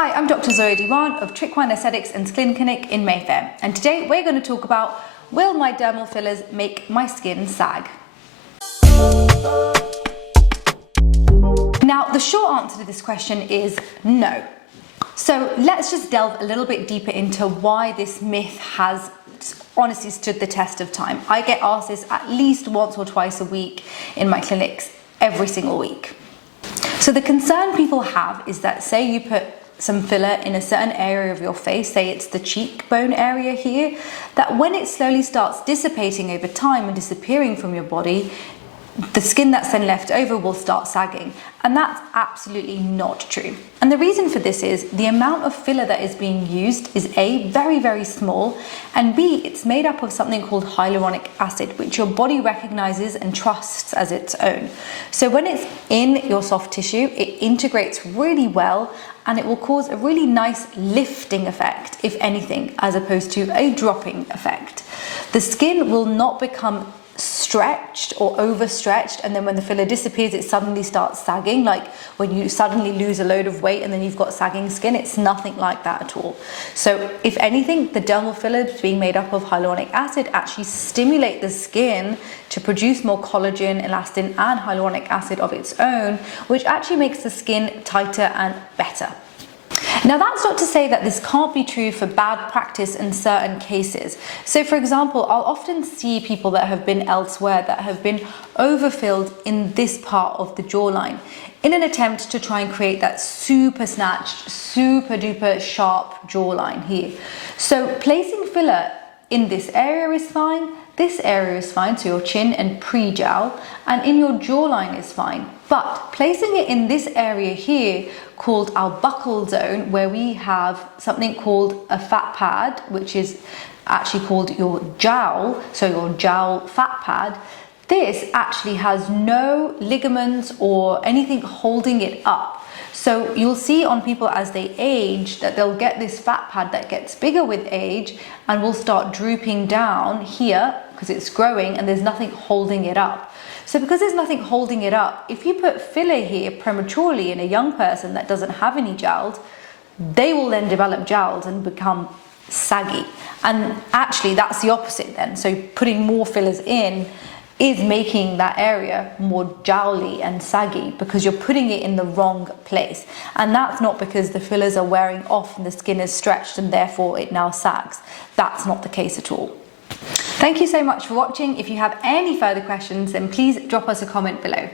Hi, I'm Doctor Zoya of Trickwine Aesthetics and Skin Clinic in Mayfair, and today we're going to talk about, will my dermal fillers make my skin sag? Now, the short answer to this question is no. So let's just delve a little bit deeper into why this myth has honestly stood the test of time. I get asked this at least once or twice a week in my clinics, every single week. So the concern people have is that, say you put some filler in a certain area of your face, say it's the cheekbone area here, that when it slowly starts dissipating over time and disappearing from your body, the skin that's then left over will start sagging. And that's absolutely not true. And the reason for this is the amount of filler that is being used is A, very, very small, and B, it's made up of something called hyaluronic acid, which your body recognizes and trusts as its own. So when it's in your soft tissue, it integrates really well, and it will cause a really nice lifting effect, if anything, as opposed to a dropping effect. The skin will not become stretched or overstretched, and then when the filler disappears it suddenly starts sagging, like when you suddenly lose a load of weight and then you've got sagging skin. It's nothing like that at all. So if anything, the dermal fillers being made up of hyaluronic acid actually stimulate the skin to produce more collagen, elastin and hyaluronic acid of its own, which actually makes the skin tighter and better. Now, that's not to say that this can't be true for bad practice in certain cases. So for example, I'll often see people that have been elsewhere that have been overfilled in this part of the jawline in an attempt to try and create that super snatched, super duper sharp jawline here. So placing filler in this area is fine, this area is fine, so your chin and pre-jowl, and in your jawline is fine. But placing it in this area here, called our buccal zone, where we have something called a fat pad, which is actually called your jowl, so your jowl fat pad, this actually has no ligaments or anything holding it up. So you'll see on people as they age that they'll get this fat pad that gets bigger with age and will start drooping down here because it's growing and there's nothing holding it up. So because there's nothing holding it up, if you put filler here prematurely in a young person that doesn't have any jowls, they will then develop jowls and become saggy. And actually that's the opposite then. So putting more fillers in is making that area more jowly and saggy because you're putting it in the wrong place. And that's not because the fillers are wearing off and the skin is stretched and therefore it now sags. That's not the case at all. Thank you so much for watching. If you have any further questions, then please drop us a comment below.